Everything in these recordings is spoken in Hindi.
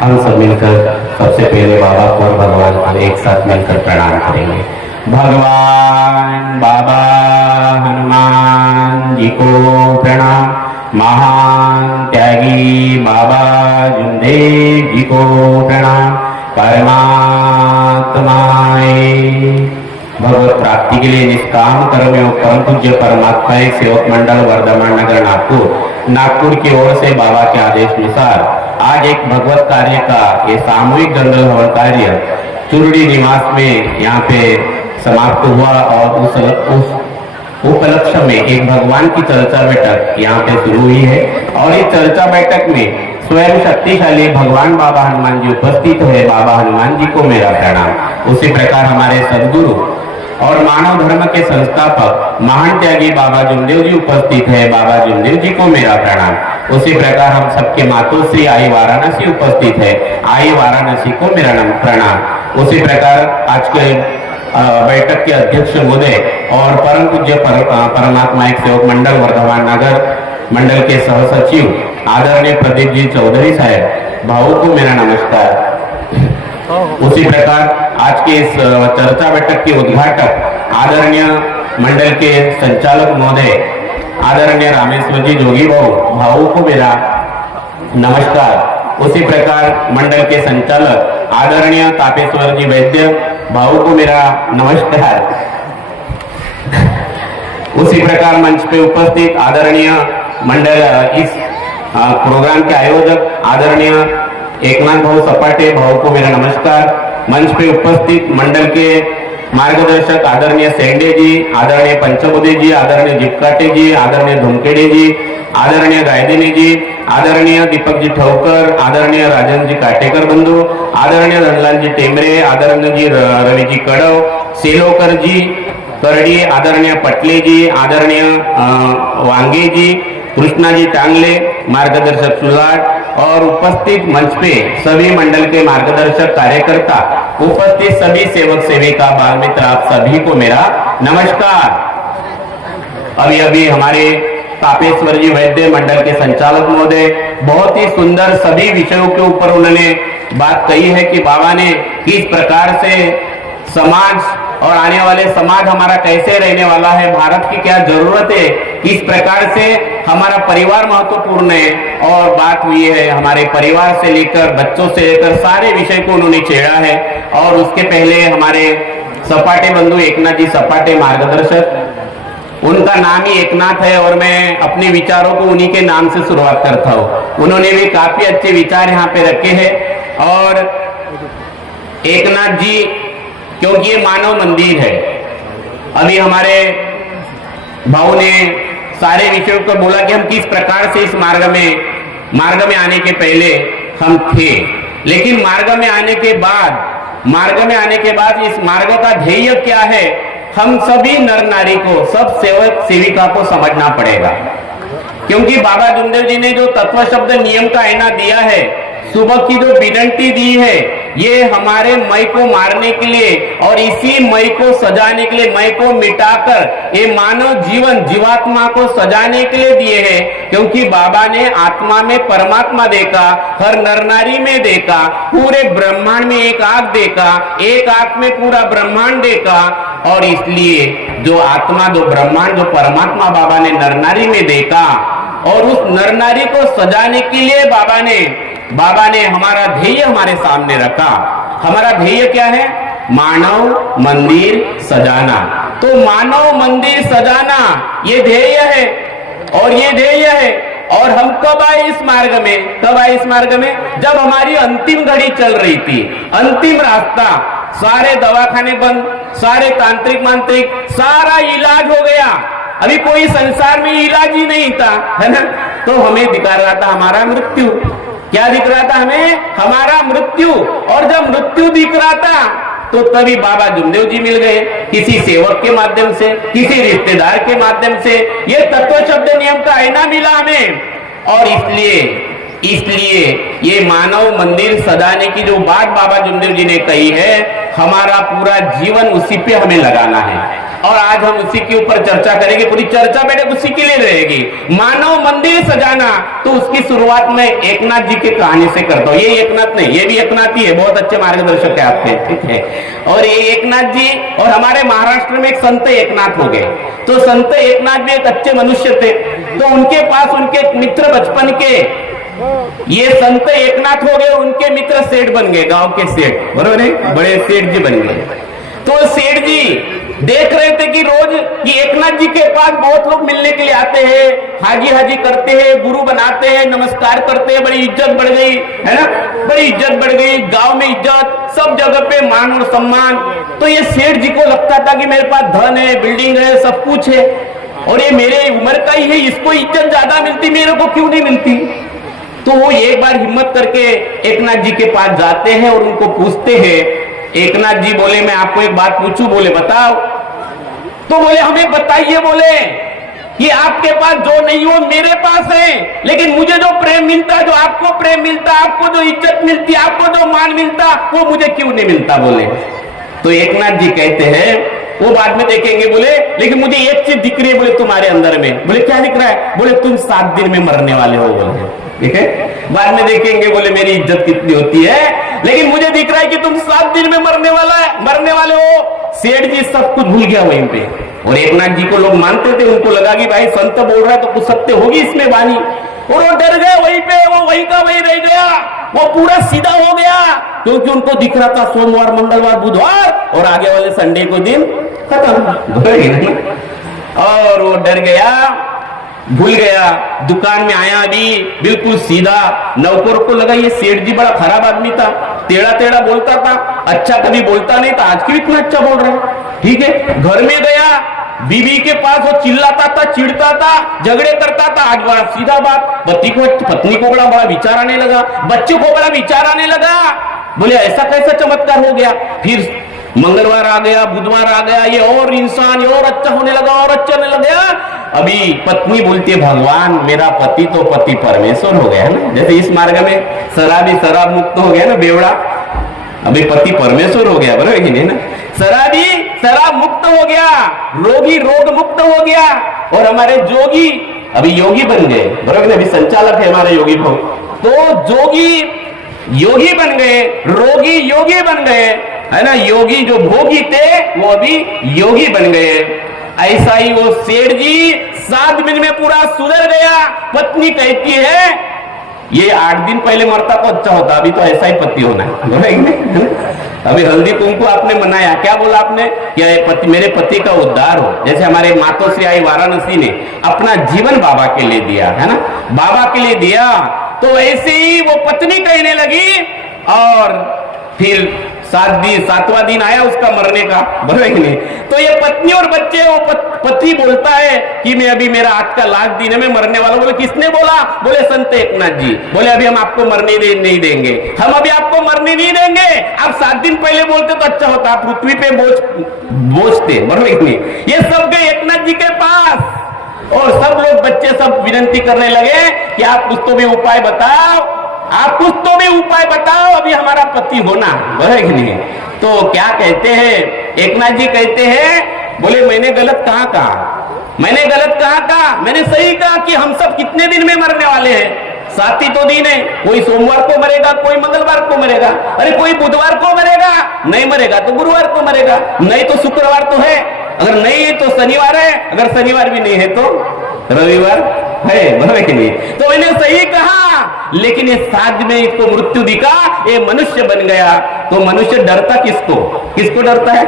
हम सब मिलकर सबसे पहले बाबा को और भगवान को एक साथ मिलकर प्रणाम करेंगे। भगवान बाबा हनुमान जी को प्रणाम। महान त्यागी बाबा जुमदेव जी को प्रणाम। परमात्माए भगवत प्राप्ति के लिए निष्काम कर्म एवं परम पूज्य परमात्मा एक सेवक मंडल वर्धमान नगर नागपुर की ओर से बाबा के आदेश अनुसार आज एक भगवत कार्य का ये सामूहिक जंगल हवन कार्य चुरड़ी निवास में यहाँ पे समाप्त हुआ और उस उपलक्ष्य में एक भगवान की चर्चा बैठक यहाँ पे शुरू हुई है। और इस चर्चा बैठक में स्वयं शक्तिशाली भगवान बाबा हनुमान जी उपस्थित है। बाबा हनुमान जी को मेरा प्रणाम। उसी प्रकार हमारे सदगुरु और मानव धर्म के संस्थापक महान त्यागी बाबा जुमदेव जी उपस्थित है। बाबा जुमदेव जी को मेरा प्रणाम। उसी प्रकार हम सबके मातोश्री आई वाराणसी उपस्थित है। आई वाराणसी को मेरा प्रणाम। उसी प्रकार आज के बैठक के अध्यक्ष महोदय और परम पूज्य परमात्मा एक सेवक मंडल वर्धमान नगर मंडल के सह सचिव आदरणीय प्रदीप जी चौधरी साहब भाऊ को मेरा नमस्कार। उसी प्रकार आज के इस चर्चा बैठक के उद्घाटक आदरणीय मंडल के संचालक महोदय आदरणीय रामेश्वर जी जोगी भाऊ को मेरा नमस्कार। उसी प्रकार मंडल के संचालक आदरणीय तापेश्वर जी वैद्य भाऊ को मेरा नमस्कार। उसी प्रकार मंच पे उपस्थित आदरणीय मंडल इस प्रोग्राम के आयोजक आदरणीय एकनाथ भाऊ सपाटे भाऊ को मेरा नमस्कार। मंच पे उपस्थित मंडल के मार्गदर्शक आदरणीय सेंडे जी, आदरणीय पंचमुदे जी, आदरणीय जिपकाटे जी, आदरणीय धुमकेड़े जी, आदरणीय गायदिनी जी, आदरणीय दीपक जी ठोकर, आदरणीय राजन जी काटेकर बंधु, आदरणीय धनलाल जी टेमरे, आदरणीय जी रवि जी कड़व, सेलोकर जी करड़ी, आदरणीय पटले जी, आदरणीय वांगे जी, कृष्णा जी टांगले मार्गदर्शक सुलाट और उपस्थित मंच पे सभी मंडल के मार्गदर्शक कार्यकर्ता, उपस्थित सभी सेवक सेविका बाल मित्र आप सभी को मेरा नमस्कार। अभी हमारे तापेश्वर जी वैद्य मंडल के संचालक महोदय बहुत ही सुंदर सभी विषयों के ऊपर उन्होंने बात कही है कि बाबा ने किस प्रकार से समाज और आने वाले समाज हमारा कैसे रहने वाला है, भारत की क्या जरूरत है, किस प्रकार से हमारा परिवार महत्वपूर्ण है। और बात हुई है हमारे परिवार से लेकर बच्चों से लेकर सारे विषय को उन्होंने छेड़ा है। और उसके पहले हमारे सपाटे बंधु एकनाथ जी सपाटे मार्गदर्शक, उनका नाम ही एकनाथ है और मैं अपने विचारों को उन्हीं के नाम से शुरुआत करता हूँ। उन्होंने भी काफी अच्छे विचार यहाँ पे रखे हैं। और एकनाथ जी क्योंकि ये मानव मंदिर है, अभी हमारे भाऊ ने सारे विषयों को बोला कि हम किस प्रकार से इस मार्ग में आने के पहले हम थे, लेकिन मार्ग में आने के बाद इस मार्ग का ध्येय क्या है, हम सभी नर नारी को, सब सेवक सेविका को समझना पड़ेगा। क्योंकि बाबा जुमदेव जी ने जो तत्व शब्द नियम का आईना दिया है, सुबह की जो बिडंटी दी है, ये हमारे मय को मारने के लिए और इसी मय को सजाने के लिए, मय को मिटाकर ये मानव जीवन जीवात्मा को सजाने के लिए दिए हैं। क्योंकि बाबा ने आत्मा में परमात्मा देखा, हर नर नारी में देखा, पूरे ब्रह्मांड में एक आंख देखा, एक आंख में पूरा ब्रह्मांड देखा। और इसलिए जो आत्मा, जो ब्रह्मांड, जो परमात्मा बाबा ने नर नारी में देखा और उस नर नारी को सजाने के लिए बाबा ने हमारा ध्येय हमारे सामने रखा। हमारा ध्येय क्या है? मानव मंदिर सजाना। तो मानव मंदिर सजाना ये ध्येय है और ये ध्येय है। और हम कब आए इस मार्ग में? जब हमारी अंतिम घड़ी चल रही थी, अंतिम रास्ता, सारे दवाखाने बंद, सारे तांत्रिक मांत्रिक, सारा इलाज हो गया, अभी कोई संसार में इलाज ही नहीं था, है ना। तो हमें दिखा रहा था हमारा मृत्यु। क्या दिख रहा था हमें? हमारा मृत्यु। और जब मृत्यु दिख रहा था तो तभी बाबा जुमदेव जी मिल गए, किसी सेवक के माध्यम से, किसी रिश्तेदार के माध्यम से, ये तत्व शब्द नियम का आईना मिला हमें। और इसलिए ये मानव मंदिर सजाने की जो बात बाबा जुमदेव जी ने कही है, हमारा पूरा जीवन उसी पे हमें लगाना है। और आज हम उसी के ऊपर चर्चा करेंगे। पूरी चर्चा बेटे उसी के लिए रहेगी। मानव मंदिर सजाना, तो उसकी शुरुआत में एकनाथ जी की कहानी से करता हूँ। ये एकनाथ नहीं, ये भी एकनाथ ही है, बहुत अच्छे मार्गदर्शक है आपके, ठीक है। और ये एकनाथ जी और हमारे महाराष्ट्र में एक संत एकनाथ हो गए। तो संत एकनाथ भी एक अच्छे मनुष्य थे। तो उनके पास उनके मित्र बचपन के ये संत एकनाथ हो गए, उनके मित्र सेठ बन गए, गांव के सेठ, बरोबर है, बड़े सेठ जी बन गए। तो सेठ जी देख रहे थे कि रोज कि एकनाथ जी के पास बहुत लोग मिलने के लिए आते हैं, हाजी हाजी करते हैं, गुरु बनाते हैं, नमस्कार करते हैं, बड़ी इज्जत बढ़ गई है ना, बड़ी इज्जत बढ़ गई, गांव में इज्जत, सब जगह पे मान और सम्मान। तो ये सेठ जी को लगता था कि मेरे पास धन है, बिल्डिंग है, सब कुछ है, और ये मेरे उम्र का ही है, इसको इज्जत ज्यादा मिलती, मेरे को क्यों नहीं मिलती। तो वो एक बार हिम्मत करके एकनाथ जी के पास जाते हैं और उनको पूछते हैं। एकनाथ जी बोले मैं आपको एक बात पूछूं, बोले बताओ। तो बोले हमें बताइए, बोले कि आपके पास जो नहीं हो मेरे पास है, लेकिन मुझे जो प्रेम मिलता, जो आपको प्रेम मिलता, आपको जो इज्जत मिलती, आपको जो मान मिलता, वो मुझे क्यों नहीं मिलता, बोले। तो एकनाथ जी कहते हैं वो बाद में देखेंगे, बोले लेकिन मुझे एक चीज दिख रही है, बोले तुम्हारे अंदर में। बोले क्या दिख रहा है? बोले तुम 7 दिन में मरने वाले हो, बोले ठीक है, बाद में देखेंगे, बोले मेरी इज्जत कितनी होती है, लेकिन मुझे दिख रहा है कि तुम 7 दिन में मरने वाले हो। सेठ जी सब कुछ भूल गया वहीं पे। और एकनाथ जी को लोग मानते थे, उनको लगा कि भाई संत बोल रहा है तो कुछ सत्य होगी इसमें वाणी, और वो डर गए वहीं पे, वो वहीं का वहीं रह गया, वो पूरा सीधा हो गया, क्योंकि उनको दिख रहा था सोमवार, मंगलवार, बुधवार और आगे वाले संडे को दिन खत्म। और वो डर गया, भूल गया, दुकान में आया भी बिल्कुल सीधा। नौकर को लगा ये सेठ जी बड़ा खराब आदमी था, टेढ़ा टेढ़ा बोलता था, अच्छा कभी बोलता नहीं था, आज क्यों इतना अच्छा बोल रहा है, ठीक है। घर में गया, बीवी के पास वो चिल्लाता था, चिढ़ता था, झगड़े करता था, आज बड़ा सीधा बात। पत्नी को बड़ा विचार आने लगा, बच्चे को बड़ा विचार आने लगा। बोले ऐसा कैसा चमत्कार हो गया। फिर मंगलवार आ गया, बुधवार आ गया, ये और इंसान ये और अच्छा होने लगा, और अच्छा होने लग गया। अभी पत्नी बोलती है भगवान मेरा पति तो पति परमेश्वर हो गया है ना, जैसे इस मार्ग में शराबी शराब मुक्त हो गया ना, बेवड़ा अभी पति परमेश्वर हो गया, बराबर कि नहीं ना। शराबी शराब मुक्त हो गया, रोगी रोग मुक्त हो गया, और हमारे जोगी अभी योगी बन गए, बराबर। अभी संचालक है हमारे योगी भाव, तो जोगी योगी बन गए, रोगी योगी बन गए, है ना। योगी जो भोगी थे वो अभी योगी बन गए। ऐसा ही वो सेठ जी 7 दिन में पूरा सुधर गया। पत्नी कहती है ये 8 दिन पहले मरता तो अच्छा होता, अभी तो ऐसा ही पति होना है। अभी हल्दी कुमकुम आपने मनाया, क्या बोला आपने, क्या मेरे पति का उद्धार हो। जैसे हमारे मातोश्री आई वाराणसी ने अपना जीवन बाबा के लिए दिया, है ना, बाबा के लिए दिया, तो ऐसे ही वो पत्नी कहने लगी। और फिर 7वां दिन आया उसका मरने का, बराबर कि नहीं। तो ये पत्नी और बच्चे, वो पति बोलता है कि मैं अभी मेरा आज का लास्ट दिन है, मैं मरने वाला। बोले किसने बोला? बोले संत एकनाथ जी। बोले अभी हम आपको मरने नहीं देंगे, हम अभी आपको मरने नहीं देंगे। आप 7 दिन पहले बोलते तो अच्छा होता, आप पृथ्वी पे बोझते, बराबर कि नहीं। ये सब गए एकनाथ जी के पास, और सब लोग बच्चे सब विनती करने लगे कि आप कुछ तो भी उपाय बताओ, आप कुछ तो भी उपाय बताओ, अभी हमारा पति होना, है कि नहीं। तो क्या कहते हैं एकनाथ जी, कहते हैं बोले मैंने गलत कहाँ कहा, मैंने गलत कहाँ कहा, मैंने सही कहा कि हम सब कितने दिन में मरने वाले हैं, 7 ही तो दिन है। कोई सोमवार को मरेगा, कोई मंगलवार को मरेगा, अरे कोई बुधवार को मरेगा, नहीं मरेगा तो गुरुवार को मरेगा, नहीं तो शुक्रवार तो है, अगर नहीं है तो शनिवार है, अगर शनिवार भी नहीं है तो रविवार है, बराबर कि नहीं। तो मैंने सही कहा, लेकिन ये 7 में इसको मृत्यु दिखा, ये मनुष्य बन गया। तो मनुष्य डरता किसको डरता है?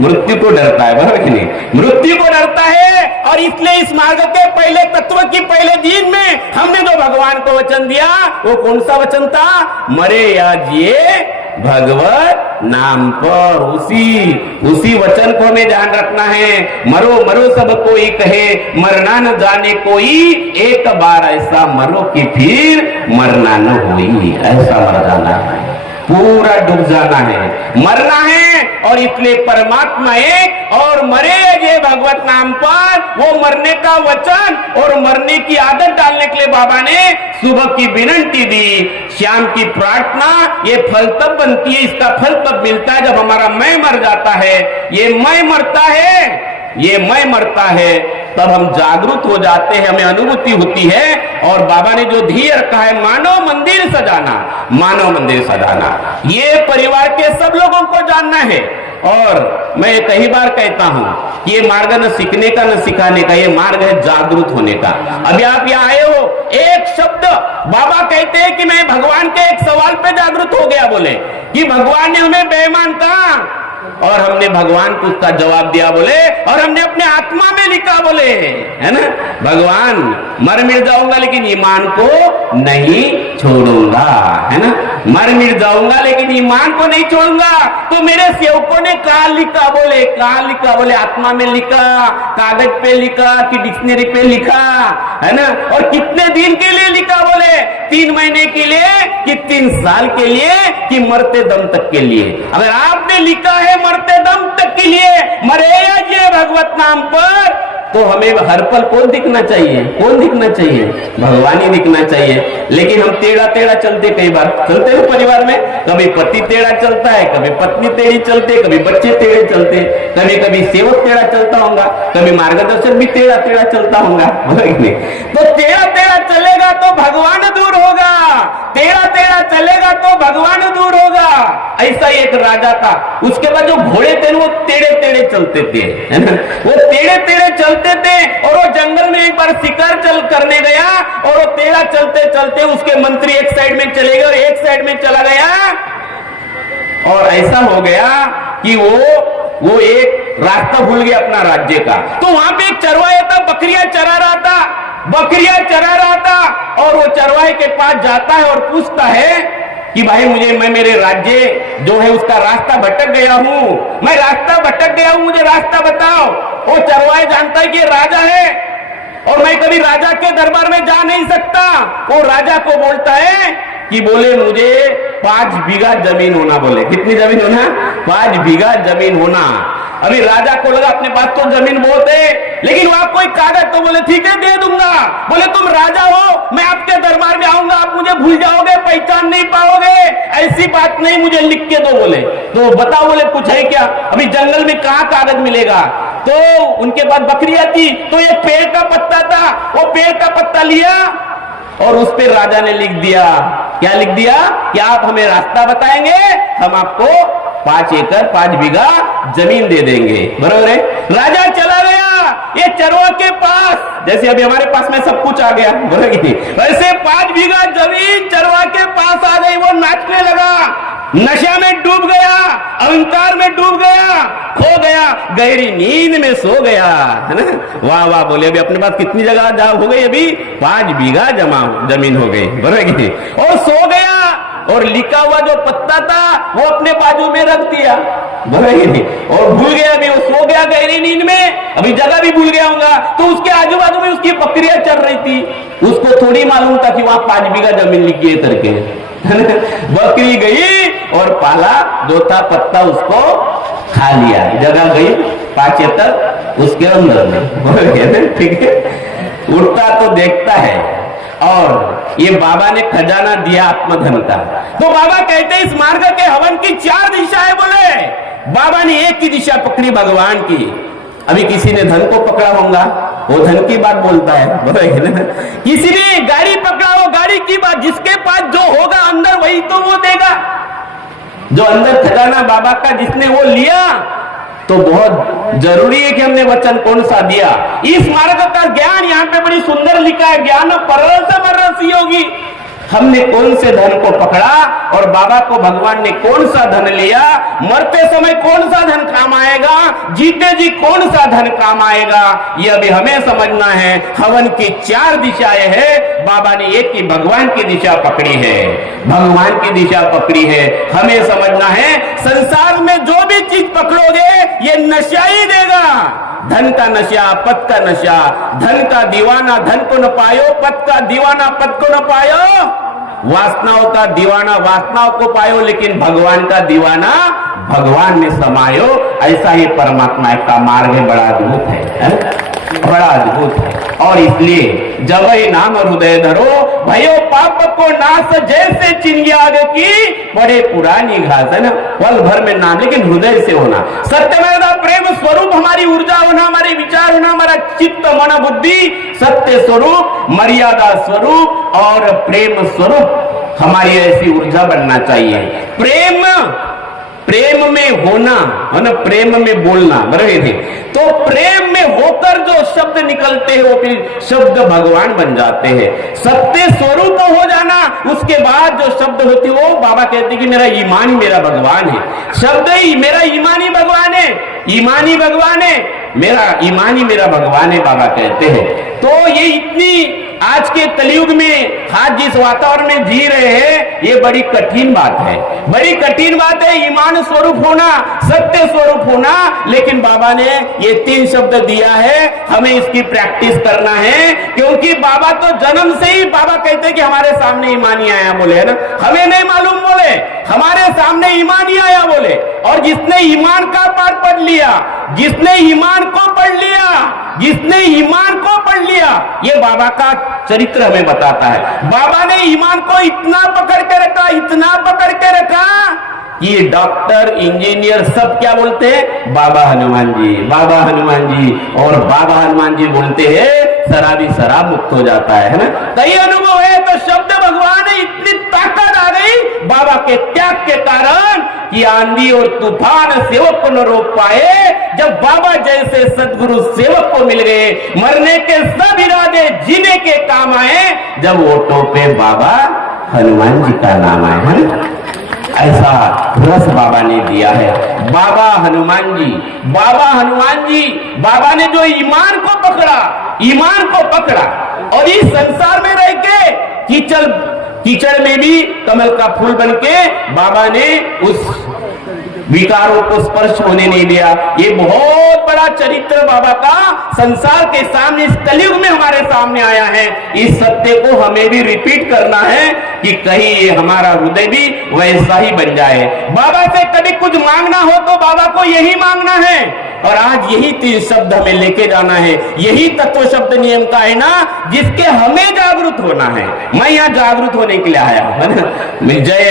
मृत्यु को डरता है, बराबर कि नहीं, मृत्यु को डरता है। और इसलिए इस मार्ग के पहले तत्व की पहले दिन में हमने जो भगवान को वचन दिया, वो कौन सा वचन था? मरे या जिए भगवत नाम पर, उसी वचन को हमें ध्यान रखना है। मरो मरो सब कोई कहे, मरना न जाने कोई, एक बार ऐसा मरो कि फिर मरना न होई। ऐसा मर जाना है, पूरा डूब जाना है, मरना है। और इसलिए परमात्मा एक, और मरे ये भगवत नाम पर, वो मरने का वचन और मरने की आदत डालने के लिए बाबा ने सुबह की विनती दी, शाम की प्रार्थना। ये फल तब बनती है, इसका फल तब मिलता है जब हमारा मैं मर जाता है। ये मैं मरता है ये मैं मरता है, तब हम जागरूक हो जाते हैं, हमें अनुभूति होती है। और बाबा ने जो ध्येय रखा है, मानव मंदिर सजाना, मानव मंदिर सजाना, ये परिवार के सब लोगों को जानना है। और मैं कई बार कहता हूं कि ये मार्ग न सीखने का न सिखाने का, ये मार्ग है जागरूक होने का। अभी आप यहाँ आए हो, एक शब्द बाबा कहते हैं कि मैं भगवान के एक सवाल पे जागरूक हो गया, बोले कि भगवान ने हमें बेईमान कहा, और हमने भगवान को उसका जवाब दिया, बोले, और हमने अपने आत्मा में लिखा, बोले, है ना, भगवान मर मिट जाऊंगा लेकिन ईमान को नहीं छोड़ूंगा, है ना, मर मिट जाऊंगा लेकिन ईमान को नहीं छोड़ूंगा। तो मेरे सेवकों ने कहा लिखा, बोले, कहा लिखा, बोले, आत्मा में लिखा, कागज पे लिखा कि डिक्शनरी पे लिखा, है ना, और कितने दिन के लिए लिखा, बोले 3 महीने के लिए कि 3 साल के लिए कि मरते दम तक के लिए। अगर आपने लिखा है मरते दम तक के लिए, मरे या जिए भगवत नाम पर, तो हमें हर पल कौन दिखना चाहिए, कौन दिखना चाहिए, भगवान ही दिखना चाहिए। लेकिन हम टेढ़ा टेढ़ा चलते, कई बार चलते हैं परिवार में, कभी पति टेढ़ा चलता है, कभी पत्नी टेढ़ी चलते, कभी बच्चे टेढ़े चलते, कभी कभी सेवक टेढ़ा चलता होगा, कभी मार्गदर्शक भी टेढ़ा टेढ़ा चलता होगा। तो टेढ़ा टेढ़ा चलेगा तो भगवान दूर होगा, टेढ़ा टेढ़ा चलेगा तो भगवान दूर होगा। ऐसा ही एक राजा था, उसके बाद जो घोड़े थे वो टेढ़े टेढ़े चलते थे, है ना, वो टेढ़े टेढ़े चलते थे। और वो जंगल में एक बार शिकार करने गया, और वो टेढ़ा चलते चलते उसके मंत्री एक साइड में चले गए और एक साइड में चला गया, और ऐसा हो गया कि वो एक रास्ता भूल गया अपना राज्य का। तो वहां पे एक चरवाहा था, बकरियां चरा रहा था, बकरियां चरा रहा था, और वो चरवाहे के पास जाता है और पूछता है कि भाई मैं मेरे राज्य जो है उसका रास्ता भटक गया हूं, मैं रास्ता भटक गया हूं, मुझे रास्ता बताओ। वो चरवाहे जानता है कि राजा है और मैं कभी राजा के दरबार में जा नहीं सकता। वो राजा को बोलता है कि बोले मुझे 5 बीघा जमीन होना, बोले कितनी जमीन होना, 5 बीघा जमीन होना। अभी राजा को लगा अपने पास तो जमीन बहुत है, लेकिन वहां कोई कागज, तो बोले ठीक है दे दूंगा। बोले तुम राजा हो, मैं आपके दरबार में आऊंगा, आप मुझे भूल जाओगे, पहचान नहीं पाओगे, ऐसी बात नहीं, मुझे लिख के दो। बोले तो बताओ, बोले कुछ है क्या, अभी जंगल में कहां कागज मिलेगा। तो उनके पास बकरियां थी, तो एक पेड़ का पत्ता था, वो पेड़ का पत्ता लिया और उस पे राजा ने लिख दिया, क्या लिख दिया कि आप हमें रास्ता बताएंगे, हम आपको 5 एकड़ 5 बीघा जमीन दे देंगे, बरोबर है। राजा चला गया ये चरवा के पास, जैसे अभी हमारे पास में सब कुछ आ गया, बरोबर, वैसे 5 बीघा जमीन चरवा के पास आ गई। वो नाचने लगा, नशा में डूब गया, अहंकार में डूब गया, खो गया, गहरी नींद में सो गया, है ना। वाह वाह, बोले अभी अपने पास कितनी जगह हो गई, अभी 5 बीघा जमीन हो गई, बरोबर, और सो गया। और लिखा हुआ जो पत्ता था वो अपने बाजू में रख दिया, और भूल गया, अभी वो सो गया गहरी नींद में, अभी जगह भी भूल गया होगा। तो उसके आजू बाजू में उसकी बकरियां चल रही थी, उसको थोड़ी मालूम था कि वहां 5 बीघा जमीन लिखी है करके। बकरी गई और पाला जो था पत्ता उसको खा लिया, जगह गई 5 एकड़ उसके अंदर में, ठीक है। उठता तो देखता है, और ये बाबा ने खजाना दिया आत्मधन का। तो बाबा कहते हैं इस मार्ग के हवन की 4 दिशाएं, बोले बाबा ने एक ही दिशा पकड़ी, भगवान की। अभी किसी ने धन को पकड़ा होगा, वो धन की बात बोलता है, किसी ने गाड़ी पकड़ा हो, गाड़ी की बात, जिसके पास जो होगा अंदर वही तो वो देगा। जो अंदर खजाना बाबा का जिसने वो लिया, तो बहुत जरूरी है कि हमने वचन कौन सा दिया। इस मार्ग का ज्ञान यहाँ पे बड़ी सुंदर लिखा है, ज्ञान पररस योगी। हमने कौन से धन को पकड़ा और बाबा को भगवान ने कौन सा धन लिया, मरते समय कौन सा धन काम आएगा, जीते जी कौन सा धन काम आएगा, ये अभी हमें समझना है। हवन की 4 दिशाएं हैं, बाबा ने एक ही भगवान की दिशा पकड़ी है, भगवान की दिशा पकड़ी है। हमें समझना है संसार में जो भी चीज पकड़ोगे ये नशा ही देगा। धन का नशा, पद का नशा, धन का दीवाना धन को न पायो, पद का दीवाना पद को न पायो, वासनाओं का दीवाना वासनाओं को पायो, लेकिन भगवान का दीवाना भगवान में समायो। ऐसा ही परमात्मा का मार्ग है, बड़ा अद्भुत है, बड़ा अद्भुत है। और इसलिए जब ही नाम हृदय धरो, भयो पाप को नाश जैसे चिंग्याग की बड़े पुरानी घास है ना, पल भर में नाम, लेकिन हृदय से होना। सत्यमेव प्रेम स्वरूप हमारी ऊर्जा होना, हमारे विचार होना, हमारा चित्त मन बुद्धि सत्य स्वरूप, मर्यादा स्वरूप और प्रेम स्वरूप हमारी ऐसी ऊर्जा बनना चाहिए। प्रेम में होना है ना, प्रेम में बोलना, बराबर है। तो प्रेम में होकर जो शब्द निकलते हैं वो फिर शब्द भगवान बन जाते हैं। सत्य स्वरूप हो जाना, उसके बाद जो शब्द होती वो बाबा कहते हैं कि मेरा ईमान ही मेरा भगवान है। शब्द ही मेरा ईमान ही भगवान है, ईमान ही भगवान है, मेरा ईमान ही मेरा भगवान है, बाबा कहते हैं। तो ये इतनी आज के कलयुग में आज जिस वातावरण में जी रहे हैं, ये बड़ी कठिन बात है, बड़ी कठिन बात है। ईमान स्वरूप होना, सत्य स्वरूप होना, लेकिन बाबा ने ये 3 शब्द दिया है, हमें इसकी प्रैक्टिस करना है। क्योंकि बाबा तो जन्म से ही बाबा कहते हैं कि हमारे सामने ईमान ही आया बोले, है ना, हमें नहीं मालूम बोले, हमारे सामने ईमान ही आया बोले। और जिसने ईमान का पाठ पढ़ लिया, जिसने ईमान को पढ़ लिया, जिसने ईमान को पढ़ लिया, ये बाबा का चरित्र हमें बताता है। बाबा ने ईमान को इतना पकड़ के रखा, इतना पकड़ के रखा, ये डॉक्टर इंजीनियर सब क्या बोलते हैं, बाबा हनुमान जी, बाबा हनुमान जी। और बाबा हनुमान जी बोलते हैं शराबी शराब मुक्त हो जाता है ना। कई अनुभव है। तो शब्द भगवान है, इतनी ताकत आ गई बाबा के त्याग के कारण कि आंधी और तूफान सेवक को न रोक पाए। जब बाबा जैसे सदगुरु सेवक को मिल गए, मरने के सब इरादे जीने के काम आए, जब ओटो पे बाबा हनुमान जी का नाम आया है। ऐसा रस बाबा ने दिया है। बाबा हनुमान जी, बाबा हनुमान जी, बाबा ने जो ईमान को पकड़ा, ईमान को पकड़ा, और इस संसार में रह के कीचड़ में भी कमल का फूल बनके बाबा ने उस विकारों को स्पर्श होने नहीं दिया। ये बहुत बड़ा चरित्र बाबा का संसार के सामने, इस कलयुग में हमारे सामने आया है। इस सत्य को हमें भी रिपीट करना है कि कहीं ये हमारा हृदय भी वैसा ही बन जाए। बाबा से कभी कुछ मांगना हो तो बाबा को यही मांगना है, और आज यही 3 शब्द हमें लेके जाना है। यही तत्व शब्द नियम का है ना, जिसके हमें जागरूक होना है। मैं यहाँ जागरूक होने के लिए आया हूं,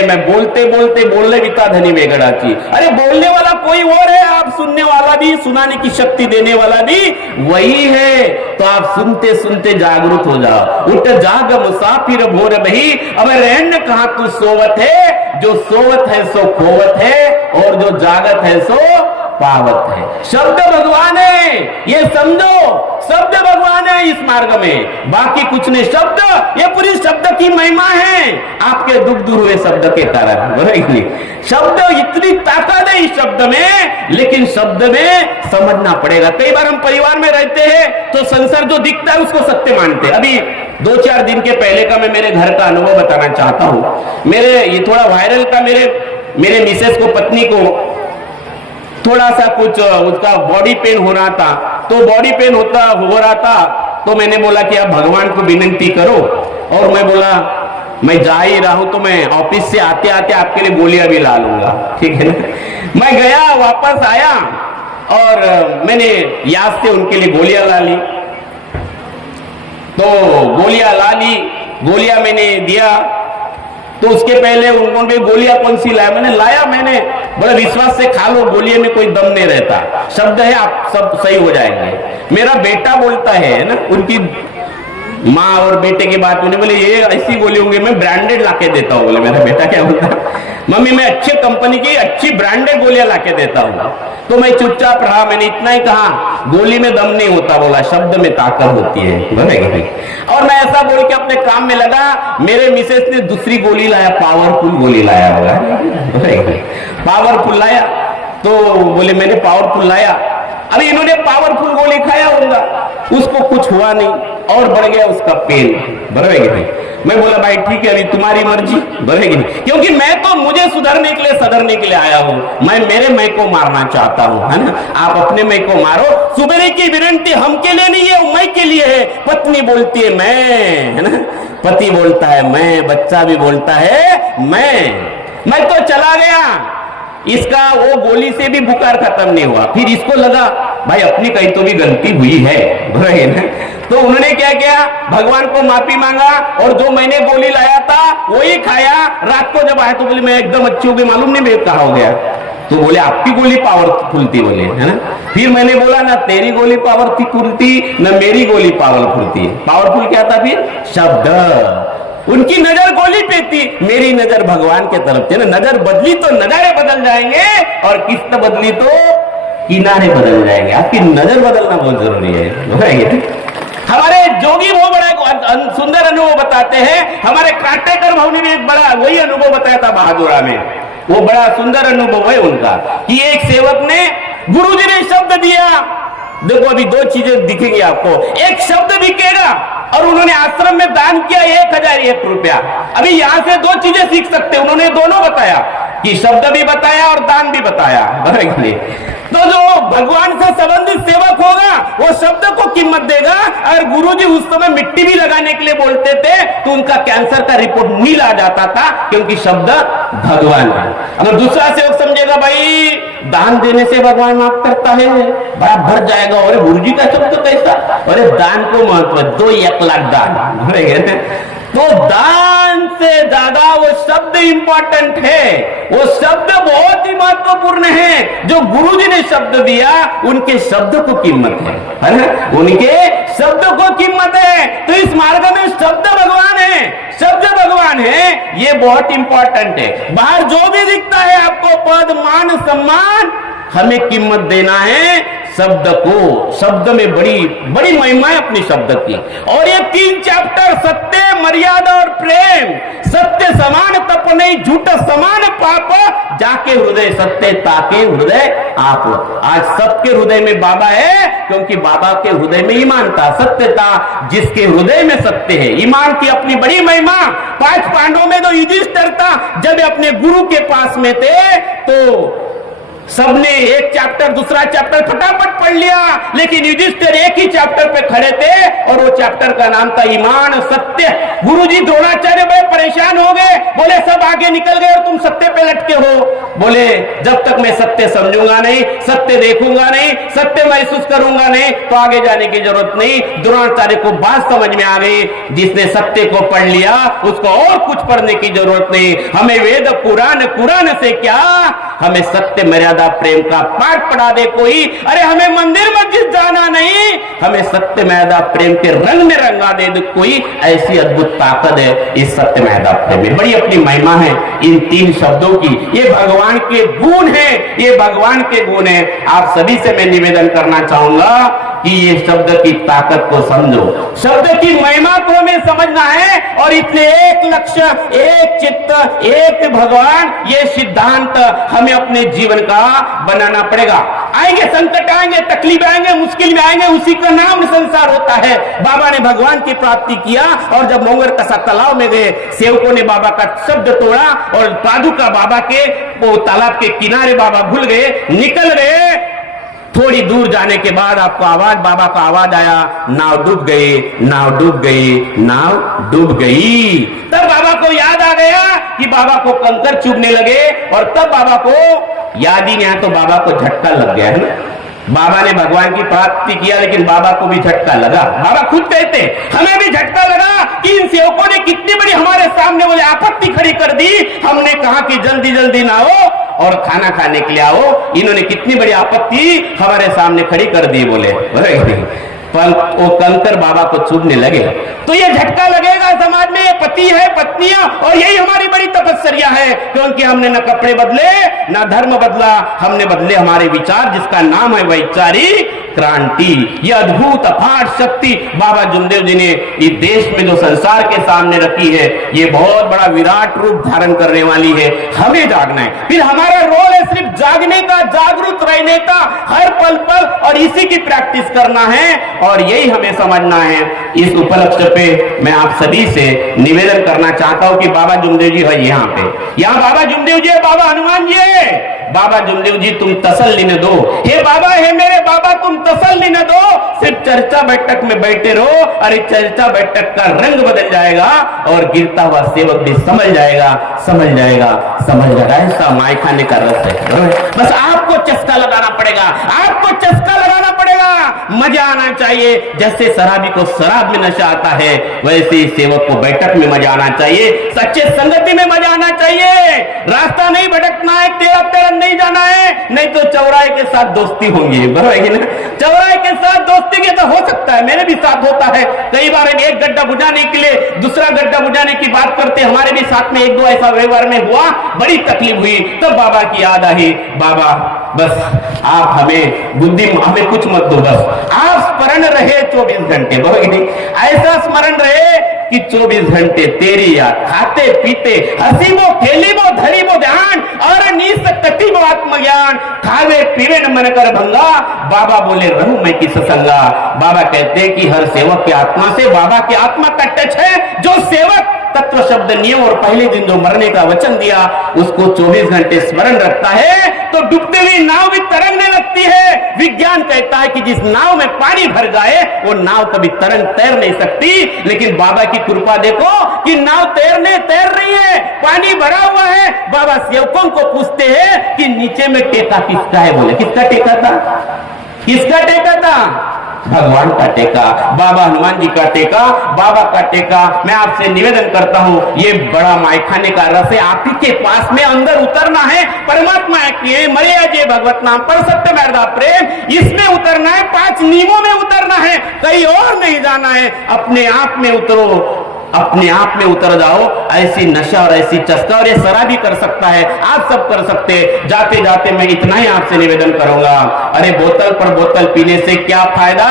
मैं बोलते बोलते बोलने विता धनी वेगड़ाची। अरे बोलने वाला कोई और है, आप सुनने वाला भी, सुनाने की शक्ति देने वाला भी वही है। तो आप सुनते सुनते जागरूक हो जाओ। उठ जाग मुसाफिर भोर बही, अब रहन कहां तू सोवत है, जो सोवत है सो खोवत है, और जो जागत है सो पावत है। शब्द भगवान है, ये समझो, शब्द भगवान है इस मार्ग में, बाकी कुछ नहीं। शब्द, ये पूरी शब्द की महिमा है, आपके दुख दूर हुए शब्द के कारण। शब्द, इतनी ताकत है इस शब्द में, लेकिन शब्द में समझना पड़ेगा। कई बार हम परिवार में रहते हैं तो संसार जो दिखता है उसको सत्य मानते हैं। अभी 2-4 दिन के पहले का मैं मेरे घर का अनुभव बताना चाहता हूं। मेरे ये थोड़ा वायरल का, मेरे मिसेस को, पत्नी को थोड़ा सा कुछ उसका बॉडी पेन हो रहा था। तो बॉडी पेन हो रहा था, तो मैंने बोला कि आप भगवान को विनती करो। और मैं बोला मैं जा ही रहा हूं, तो मैं ऑफिस से आते आते आपके लिए गोलियां भी ला लूंगा, ठीक है ना। मैं गया, वापस आया, और मैंने याद से उनके लिए गोलियां ला ली। तो गोलियां ला ली, गोलियां मैंने दिया। तो उसके पहले उन्होंने गोलियां कौन सी लाया, मैंने लाया, मैंने बड़ा विश्वास से खा लो, गोलियों में कोई दम नहीं रहता, शब्द है, आप सब सही हो जाएंगे। मेरा बेटा बोलता है ना, उनकी माँ और बेटे की बात, उन्हें बोले ये ऐसी गोली होंगी, मैं ब्रांडेड लाके देता हूँ। बोले मेरा बेटा क्या बोलता है, मम्मी मैं अच्छे कंपनी की अच्छी ब्रांडेड गोलियां लाके देता हूँ। तो मैं चुपचाप रहा, मैंने इतना ही कहा, गोली में दम नहीं होता, बोला शब्द में ताकत होती है। और मैं ऐसा बोल के अपने काम में लगा। मेरे मिसेस ने दूसरी गोली लाया, पावरफुल गोली लाया होगा, पावरफुल लाया। तो बोले मैंने पावरफुल लाया। अभी इन्होंने पावरफुल गोली खाया होगा, उसको कुछ हुआ नहीं, और बढ़ गया उसका पेन, बढ़ेगी नहीं। मैं बोला भाई ठीक है, अभी तुम्हारी मर्जी, बढ़ेगी नहीं, क्योंकि मैं तो मुझे सुधरने के लिए, सधरने के लिए आया हूं। मैं मेरे मैं को मारना चाहता हूं, है ना। आप अपने मैं को मारो। सुबह की विनती हम के लिए नहीं है, मैं के लिए है। पत्नी बोलती है मैं, है ना, पति बोलता है मैं, बच्चा भी बोलता है मैं तो चला गया। इसका वो गोली से भी बुखार खत्म नहीं हुआ। फिर इसको लगा भाई अपनी कहीं तो भी गलती हुई है, तो उन्होंने क्या किया, भगवान को माफी मांगा और जो मैंने गोली लाया था वही खाया। रात को जब आया तो बोले मैं एकदम अच्छी हो गई, मालूम नहीं मैं कहा हो गया। तो बोले आपकी गोली पावरफुल थी, बोले है ना। फिर मैंने बोला ना तेरी गोली पावरफुल थी ना मेरी गोली पावरफुल थी। पावरफुल क्या था फिर? शब्द। उनकी नजर गोली पे थी, मेरी नजर भगवान के तरफ थी ना। नजर बदली तो नजारे बदल जाएंगे और किस्त बदली तो किनारे बदल जाएंगे। आपकी नजर बदलना बहुत जरूरी है। हमारे जोगी वो बड़ा सुंदर अनुभव बताते हैं। हमारे काटेकर भाव ने भी एक बड़ा वही अनुभव बताया था बहादुरा में। वो बड़ा सुंदर अनुभव है उनका कि एक सेवक ने, गुरुजी ने शब्द दिया। देखो अभी दो चीजें दिखेंगी आपको, एक शब्द दिखेगा और उन्होंने आश्रम में दान किया 1001 रुपया। अभी यहां से दो चीजें सीख सकते हैं। उन्होंने दोनों बताया कि शब्द भी बताया और दान भी बताया। तो जो भगवान से संबंधित सेवक होगा वो शब्द को कीमत देगा। और गुरुजी उस समय मिट्टी भी लगाने के लिए बोलते थे तो उनका कैंसर का रिपोर्ट नील आ जाता था, क्योंकि शब्द भगवान है। अगर दूसरा सेवक समझेगा भाई दान देने से भगवान माफ करता है, बड़ा भर जाएगा, और गुरुजी का शब्द कैसा, अरे दान को महत्व, 1 लाख दान। तो दान से ज्यादा वो शब्द इंपॉर्टेंट है। वो शब्द बहुत ही महत्वपूर्ण है। जो गुरुजी ने शब्द दिया उनके शब्द को कीमत है ना, उनके शब्द को कीमत है। तो इस मार्ग में शब्द भगवान है, शब्द भगवान है, ये बहुत इंपॉर्टेंट है। बाहर जो भी दिखता है आपको, पद मान सम्मान, हमें कीमत देना है शब्द को। शब्द में बड़ी बड़ी महिमा है अपने शब्द की। और ये 3 चैप्टर, सत्य, मर्यादा और प्रेम। सत्य समान तप नहीं, झूठ समान पाप, जाके हृदय सत्य ताके हृदय आप। आज सबके हृदय में बाबा है, क्योंकि बाबा के हृदय में ईमान था, सत्य था। जिसके हृदय में सत्य है, ईमान की अपनी बड़ी महिमा। 5 पांडवों में तो युधिष्ठिर था, जब अपने गुरु के पास में थे तो सबने एक चैप्टर दूसरा चैप्टर फटाफट पढ़ लिया, लेकिन युधिष्ठिर एक ही चैप्टर पे खड़े थे और वो चैप्टर का नाम था ईमान सत्य। गुरुजी द्रोणाचार्य बड़े परेशान हो गए, बोले सब आगे निकल गए और तुम सत्य पे लटके हो। बोले जब तक मैं सत्य समझूंगा नहीं, सत्य देखूंगा नहीं, सत्य महसूस करूंगा नहीं, तो आगे जाने की जरूरत नहीं। द्रोणाचार्य को बात समझ में आ गई, जिसने सत्य को पढ़ लिया उसको और कुछ पढ़ने की जरूरत नहीं। हमें वेद पुराण, कुरान से क्या, हमें सत्य मर्यादा प्रेम का पाठ पढ़ा दे कोई। अरे हमें मंदिर मस्जिद जाना नहीं, हमें सत्य मर्यादा प्रेम के रंग में रंगा दे कोई। ऐसी अद्भुत ताकत है इस सत्य मर्यादा प्रेम में, बड़ी अपनी महिमा है इन 3 शब्दों की। ये भगवान के गुण है, ये भगवान के गुण है। आप सभी से मैं निवेदन करना चाहूंगा कि ये शब्द की ताकत को समझो, शब्द की महिमा को हमें समझना है। और इसलिए एक लक्ष्य, एक चित्त, एक भगवान, ये सिद्धांत हमें अपने जीवन का बनाना पड़ेगा। आएंगे संकट, आएंगे तकलीफ, आएंगे मुश्किल में आएंगे, उसी का नाम संसार होता है। बाबा ने भगवान की प्राप्ति किया और जब मोंगर कसा तालाब में गए, सेवकों ने बाबा का शब्द तोड़ा और पादुका बाबा के वो तालाब के किनारे बाबा भूल गए, निकल गए। थोड़ी दूर जाने के बाद आपको आवाज, बाबा का आवाज आया, नाव डूब गई, नाव डूब गई, नाव डूब गई। तब बाबा को याद आ गया कि बाबा को कंकर चुभने लगे, और तब बाबा को याद ही नहीं आया तो बाबा को झटका लग गया है ना। बाबा ने भगवान की प्राप्ति किया, लेकिन बाबा को भी झटका लगा। बाबा खुद कहते हमें भी झटका लगा कि इन सेवकों ने कितनी बड़ी हमारे सामने बोले आपत्ति खड़ी कर दी। हमने कहा कि जल्दी जल्दी ना हो और खाना खाने के लिए आओ, इन्होंने कितनी बड़ी आपत्ति हमारे सामने खड़ी कर दी। बोले वो कंकर बाबा को चुभने लगे। तो ये झटका लगेगा समाज में, ये पति है, पत्नियां, और यही हमारी बड़ी तपस्या है, क्योंकि हमने न कपड़े बदले, न धर्म बदला, हमने बदले हमारे विचार, जिसका नाम है वैचारिक क्रांति। ये अद्भुत अपार शक्ति बाबा जुमदेव जी ने इस देश में जो संसार के सामने रखी है, ये बहुत बड़ा विराट रूप धारण करने वाली है। हमें जागना है, फिर हमारा रोल है सिर्फ जागने का, जागरूक रहने का हर पल पल, और इसी की प्रैक्टिस करना है। और यही हमें समझना है। इस उपलक्ष्य पे मैं आप सभी से निवेदन करना चाहता हूं कि बाबा जुमदेव जी है यहाँ पे, यहाँ बाबा जुमदेव जी है, बाबा हनुमान जी है, बाबा जुमदेव जी तुम तसल्ली न दो, हे बाबा, हे मेरे बाबा तुम तसल्ली न दो, सिर्फ चर्चा बैठक में बैठे रहो। अरे चर्चा बैठक का रंग बदल जाएगा और गिरता हुआ सेवक भी समझ जाएगा, समझ जाएगा, समझ जाएगा। ऐसा माय खाने का रस है। बस आपको चस्का लगाना पड़ेगा, आपको चस्का लगाना पड़ेगा, मजा आना चाहिए। जैसे शराबी को शराब में नशा आता है, वैसे ही सेवक को बैठक में मजा आना चाहिए, सच्चे संगति में मजा आना चाहिए। रास्ता नहीं भटकना है, तेरा तेरा नहीं जाना है, नहीं तो चौराहे के साथ दोस्ती होंगी, बराबर है ना? चौराहे के साथ दोस्ती के तो हो सकता है, मेरे भी साथ होता है कई बार। एक गड्ढा बुझाने के लिए दूसरा गड्ढा बुझाने की बात करते, हमारे भी साथ में एक दो ऐसा व्यवहार में हुआ, बड़ी तकलीफ हुई, तब बाबा की याद आई, बाबा बस आप हमें बुद्धि, हमें कुछ मत दो, बस आप स्मरण रहे 24 घंटे, ऐसा स्मरण रहे कि 24 घंटे तेरी याद, खाते पीते हसीबो खेलीबो धरीबो ध्यान और नीस कटिबो आत्मज्ञान, खावे पीवे न मन कर भंगा, बाबा बोले रहूं मैं किस संगा। बाबा कहते हैं कि हर सेवक की आत्मा से बाबा की आत्मा का टच है। जो सेवक तत्व शब्द नियम और पहले दिन जो मरने का वचन दिया उसको 24 घंटे स्मरण रखता है तो डूबते हुई नाव भी तरंगने लगती है। विज्ञान कहता है कि जिस नाव में पानी भर जाए वो नाव कभी तैर नहीं सकती, लेकिन बाबा की कृपा देखो कि नाव तैर रही है, पानी भरा हुआ है। बाबा सेवकों को पूछते हैं कि नीचे में टेका किसका है? बोले किसका टेका था? किसका टेका था? भगवान का टेका, बाबा हनुमान जी का टेका, बाबा का टेका। मैं आपसे निवेदन करता हूं, ये बड़ा मायखाने का रस है, आप ही के पास में अंदर उतरना है। परमात्मा के मरे जे भगवत नाम पर सत्य मर्दा प्रेम, इसमें उतरना है, 5 नियमों में उतरना है, कहीं और नहीं जाना है। अपने आप में उतरो, अपने आप में उतर जाओ। ऐसी नशा और ऐसी चस्का, और ये शराबी कर सकता है, आप सब कर सकते हैं। जाते जाते मैं इतना ही आपसे निवेदन करूंगा, अरे बोतल पर बोतल पीने से क्या फायदा,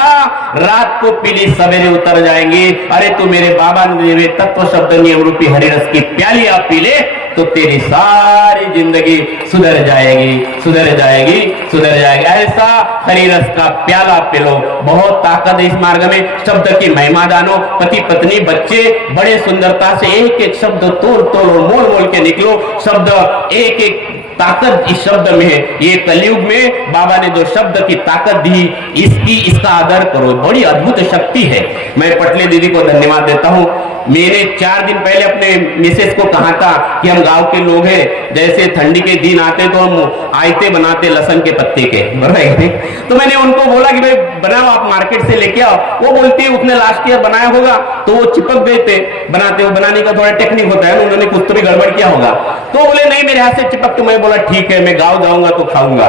रात को पीली सवेरे उतर जाएंगे। अरे तू मेरे बाबा ने तत्व शब्द नियम रूपी हरिरस की प्याली आप पी ले तो तेरी सारी जिंदगी सुधर जाएगी, सुधर जाएगी, सुधर जाएगी। ऐसा हरिरस का प्याला पी लो, बहुत ताकत है इस मार्ग में। शब्द की महिमा जानो, पति पत्नी बच्चे बड़े सुंदरता से एक एक शब्द तोड़ तोड़ और मोल मोल के निकलो। शब्द एक एक ताकत इस शब्द में है। ये कलयुग में बाबा ने जो शब्द की ताकत दी, इसका आदर करो, बड़ी अद्भुत शक्ति है। मैं पटले दीदी को धन्यवाद देता हूँ। मैंने 4 दिन पहले अपने मिसेस को कहा था कि हम गांव के लोग हैं, जैसे ठंडी के दिन आते तो हम आयते बनाते लहसुन के पत्ते के, बराबर। तो मैंने उनको बोला कि भाई बनाओ, आप मार्केट से लेके आओ। वो बोलती है उसने लास्ट ईयर बनाया होगा तो वो चिपक देते बनाते, वो बनाने का थोड़ा टेक्निक होता है ना, उन्होंने कुछ तो भी गड़बड़ किया होगा। तो बोले नहीं मेरे हाथ से चिपक, तो मैं बोला ठीक है, मैं गाँव जाऊंगा तो खाऊंगा।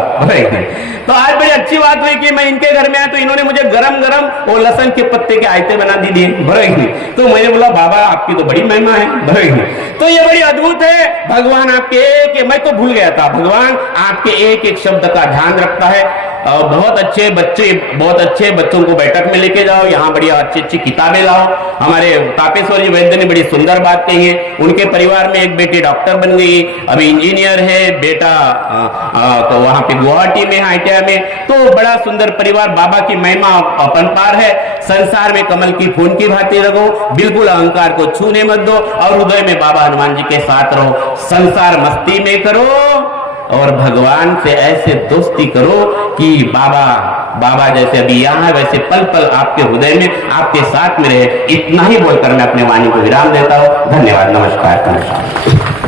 तो आज बड़ी अच्छी बात हुई कि मैं इनके घर में आया तो इन्होंने मुझे गरम गरम वो लहसुन के पत्ते के आयते बना दिए, बराबर। तो मैंने बोला बाबा आपकी तो बड़ी महिमा है, बराबर। तो ये बड़ी अद्भुत है। भगवान आपके एक, मैं तो भूल गया था, भगवान आपके एक एक शब्द का ध्यान रखता है। बहुत अच्छे बच्चे, बहुत अच्छे बच्चों को बैठक में लेके जाओ, यहाँ बढ़िया अच्छी अच्छी किताबें लाओ। हमारे तापेश्वर जी वैद्य ने बड़ी सुंदर बात कही है। उनके परिवार में एक बेटी डॉक्टर बन गई, अभी इंजीनियर है, बेटा तो वहां पे गुवाहाटी में ITI में। तो बड़ा सुंदर परिवार, बाबा की महिमा अपरंपार है। संसार में कमल की फूल की भांति रहो, बिल्कुल अहंकार को छूने मत दो और हृदय में बाबा हनुमान जी के साथ रहो। संसार मस्ती में करो और भगवान से ऐसे दोस्ती करो कि बाबा जैसे अभी यहाँ है वैसे पल पल आपके हृदय में, आपके साथ में रहे। इतना ही बोलकर मैं अपने वाणी को विराम देता हूँ। धन्यवाद, नमस्कार।